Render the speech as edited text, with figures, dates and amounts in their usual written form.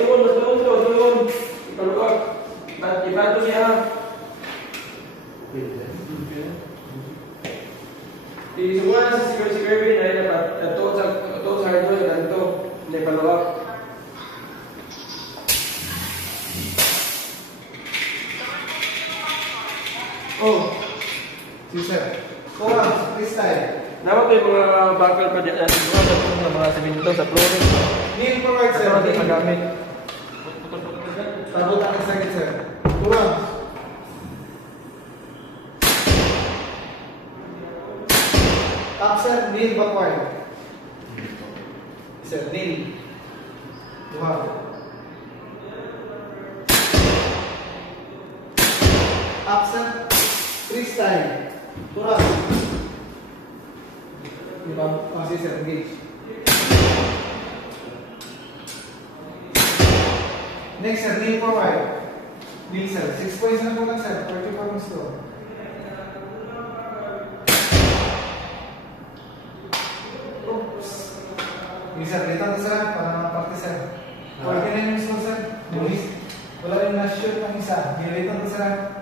Turun. Ipalugag. Ibato siya. Semua si Kirby na dapat ito sa hardware sa ganito. Hindi palugag. Oh, si sir. Kurang, freestyle. Dapat yung mga bakal pa dyan, mga siminto sa flooring. Kneel forward, sir. Dapat yung magamit. Tabot ang sakit, sir. Kurang. Up, sir. Kneel backward. Sir, kneel. Dua. Up, sir. Freestyle. Kurang. Diba? Kasi sir, engage. Next, sir, kneel forward. Kneel, sir. 6 points na po lang, sir. 44 points to. Oops. Kneel, sir. Dito na, sir. Para practice, sir. 49 minutes mo, sir. Wala rin na-shoot ng isa. Dito na, sir.